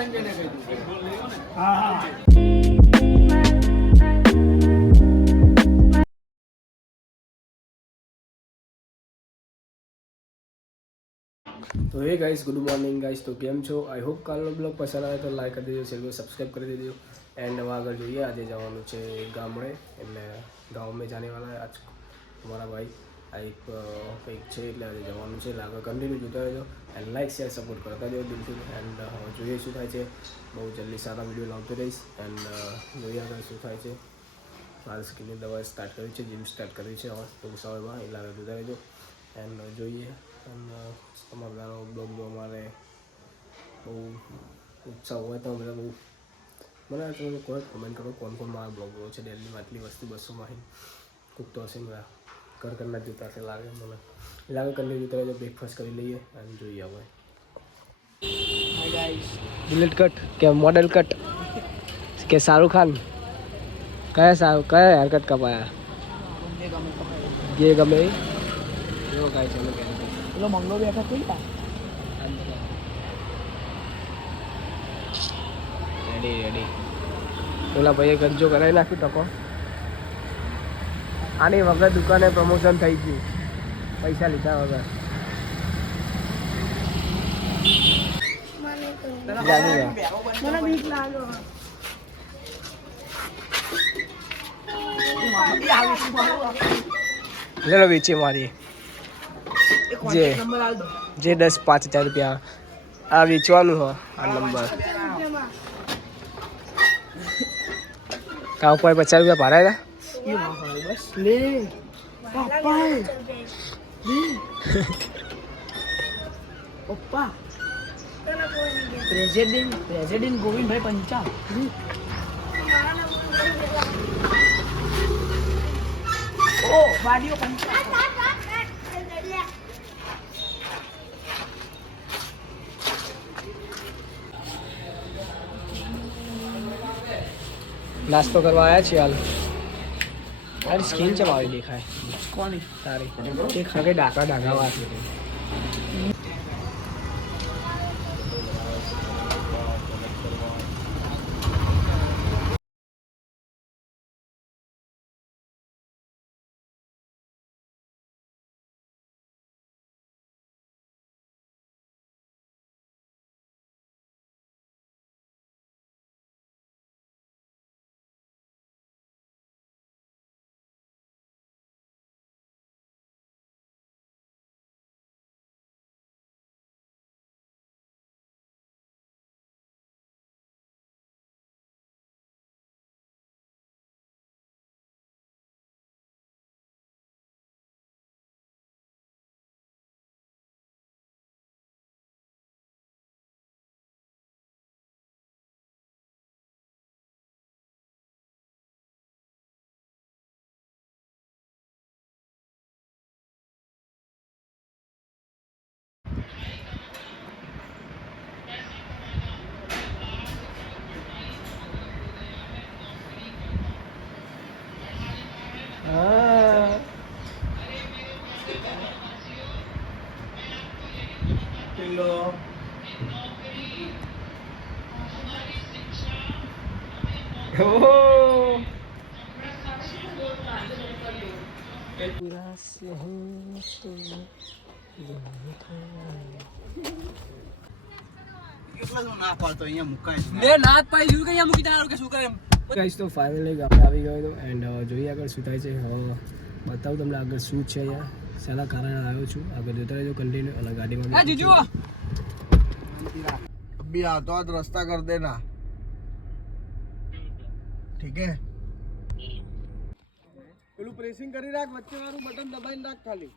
તો હે guys, good morning guys. તો કેમ છો? આઈ હોપ કાલનો બ્લોગ પસંદ આવે તો લાઈક કરી દેજો, શેર કરો, સબસ્ક્રાઈબ કરી દેજો. એન્ડ હવે આગળ જોઈએ. આજે જવાનું છે ગામડે, એટલે ગાँव में जाने वाला है आज हमारा भाई. આ એક કંઈક છે એટલે આજે જવાનું છે. એટલે આગળ કન્ટિન્યુ જોતા રહેજો એન્ડ લાઈક શેર સપોર્ટ કરતા રહેજો દિલથી. એન્ડ જોઈએ શું થાય છે. બહુ જલ્દી સારા વિડીયો લાવતો રહીશ. એન્ડ જોઈએ આગળ શું થાય છે. મારી સ્કિનની દવા સ્ટાર્ટ કરી છે, જીમ સ્ટાર્ટ કરી છે હવે ટૂંક સમયમાં. એટલે આગળ જોતા રહેજો એન્ડ જોઈએ. અને તમારા બધાનો બ્લોગ જો અમારે બહુ ઉત્સાહ હોય તો બધા બહુ મને તમે કોઈ કમેન્ટ કરો કોણ મારા બ્લોગ જોવો છે. ડેલીમાં આટલી વસ્તી 200માં કૂક તો હશે બધા ઘર ઘરના જોતા હશે લાગે મને. લાગે કરીને જોતા રહેજો. બ્રેકફાસ્ટ કરી લઈએ અને જોઈએ હવે. બુલેટ કટ કે મોડેલ કટ કે શાહરુખ ખાન? કયા હેરકટ કપાયા? જે ગમે એ જો કાંઈ ચાલો કે પેલો મંગલો બેઠા થઈ રેડી. પેલા ભાઈએ ગરજો કરાવી નાખ્યું ટકો. આની વગર દુકાને પ્રમોશન થઈ ગયું, પૈસા લીધા વગર. ચલો વેચી મારી જે 10-5 હજાર રૂપિયા આ વેચવાનું હો. આ નંબર કા ઉપર 50 રૂપિયા ભાડા બસ લે પપ્પા. પ્રેસિડેન્ટ ગોવિંદભાઈ પંચાલ. ઓ વાડીઓ પંચાલ. નાસ્તો કરવા આવ્યા છીએ હાલ. તારી સ્કીન છે મારી દેખાય. કોની? તારી. એક ખગે ડાકા વાત. તો ફાઇનલી ગામડે આવી ગયો હતો એન્ડ જોઈએ આગળ શું થાય છે. હવે બતાવું તમને આગળ શું છે. અહીંયા શાના કારણે આવ્યો છું. આગળ જોતા રહેજો કન્ટિન્યુ. અને ગાડીમાં अभी आता तो रास्ता कर देना, ठीक है? પેલું પ્રેસિંગ કરી રાખ, વચ્ચે વાળું બટન દબાઈને રાખ ખાલી.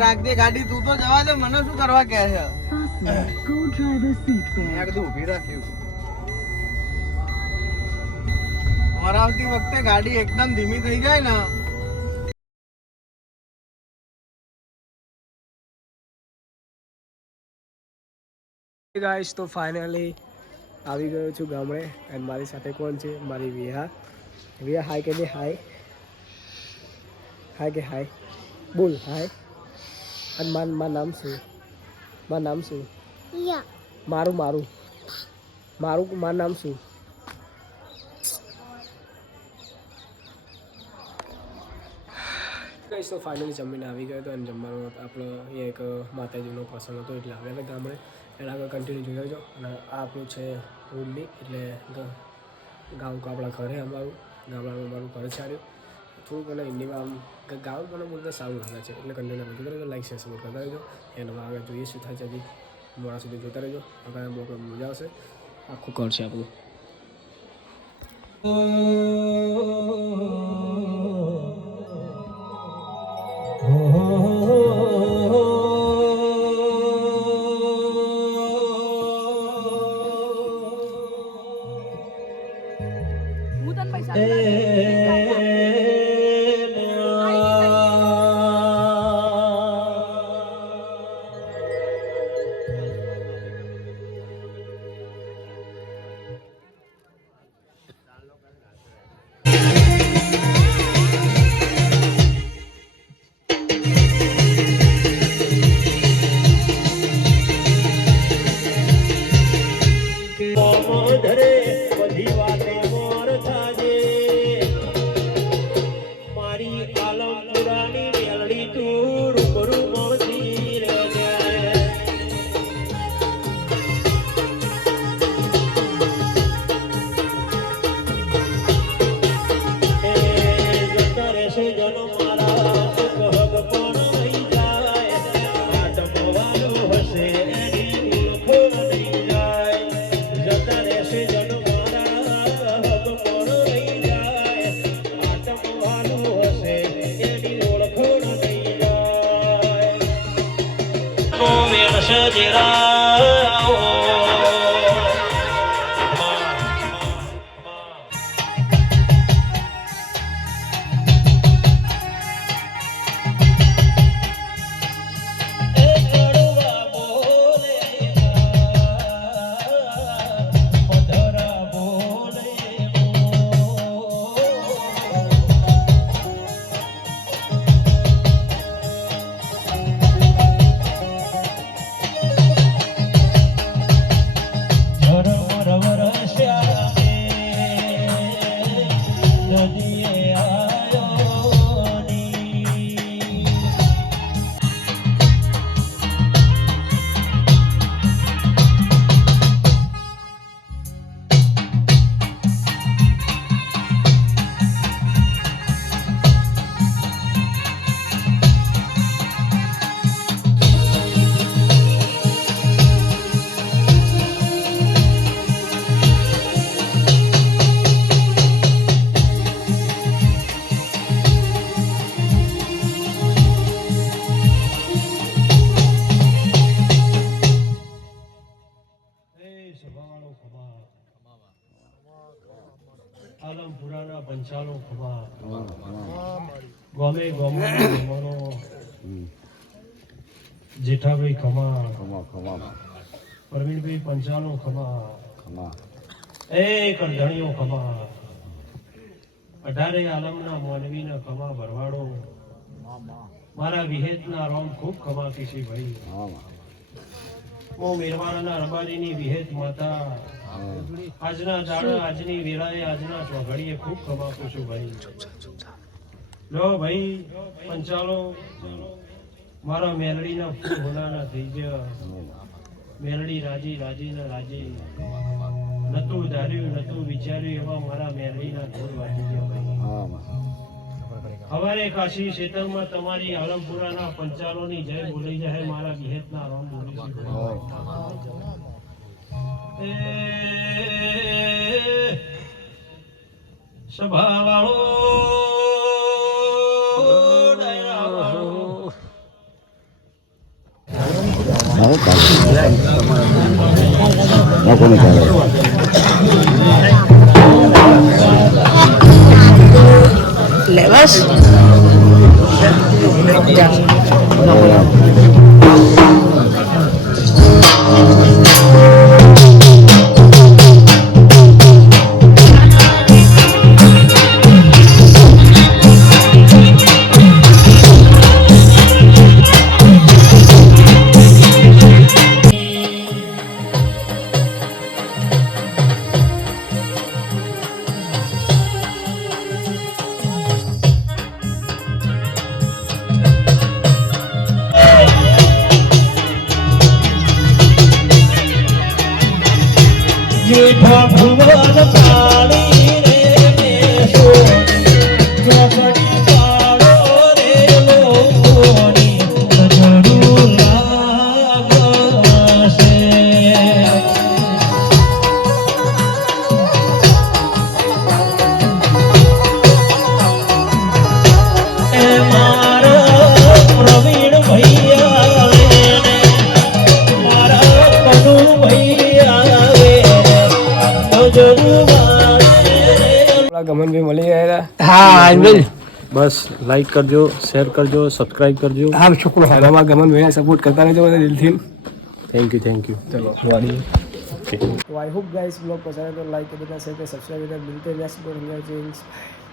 રાખજે ગાડી. તું તો જવા દે, મને શું કરવા કહે છે? મેં કીધું ઊભી રાખ્યું. વરાવતી વખતે ગાડી એકદમ ધીમી થઈ જાય ને ગાઈસ તો ફાઇનલી આવી ગયો છું ગામડે અને મારી સાથે કોણ છે મારી વિહા હાય કે દે હાય કે હાય બોલ હાય અને મારું નામ શું મારું નામ શું ગાઈસ તો ફાઇનલી જમીને આવી ગયો હતો અને જમવાનો આપણો અહીંયા એક માતાજીનો પ્રસંગ હતો એટલે આવ્યા હતા ગામડે એના આગળ કન્ટિન્યુ જોઈ લેજો અને આ આપણું છે ઉડલી એટલે ગામ આપણા ઘરે અમારું ગામડાનું અમારું ઘર ચાલ્યું થોડુંક મને હિન્દીમાં આમ ગામ મને બોલતા સારું લાગે છે એટલે કન્ટિન્યુ જોતા રહેજો લાઈક શેર સપોર્ટ કરતા રહેજો એનો આગળ જોઈએ શું થાય છે હજી મોડા સુધી જોતા રહેજો આગળ બહુ મજા આવશે આખું ઘર છે આપણું આલમપુરાના પંચાલો ખમા ગમે ગમનો જેઠાભાઈ ખમા પ્રવીણભાઈ પંચાલો ખમા એ કરધણીઓ ખમા 18 આલમના મોનવીના ખમા ભરવાડો મારા વિહેતના રોમ ખૂબ ખમા કિસી ભાઈ ઓ મેરવાડાના રબારીની વિહેત માતા આજના જાડા આજની વેળાએ આજના ચોઘડીએ ખૂબ કમાકું છું ભાઈ લો ભાઈ પંચાલો મારા મેલડીના ફૂલ હોનાના થઈ ગયા મેલડી રાજી રાજીના રાજી નતું ધાર્યું નતું વિચાર્યું એવા મારા મેલડીના ઢોલ વાજી ગયા ભાઈ હવારે કાશી ક્ષેત્રમાં તમારી આલમપુરાના પંચાલોની જય બોલાઈ જાય મારા વિહેતના રામ બોલી સભાવાળો કોને જેઠા ભુવન પાણી રે મેસો ચોકડી પાડો રે લોકોની નજરું લાગશે એ મારા પ્રવીણ ભૈયા મારા કનુ ભૈયા ગમનભાઈ મળી ગયા હા બસ લાઈક કરજો શેર કરજો સબસ્ક્રાઇબ કરજો હા છોકરો અને અમારા ગમનભાઈને સપોર્ટ કરતા રહેજો બધા દિલથી થેન્ક યુ ચલો ઓકે तो आई होप गाइस ब्लॉग पसंद है तो लाइक कर देना शेयर कर सब्सक्राइब कर देना मिलते हैं नेक्स्ट ब्लॉग में।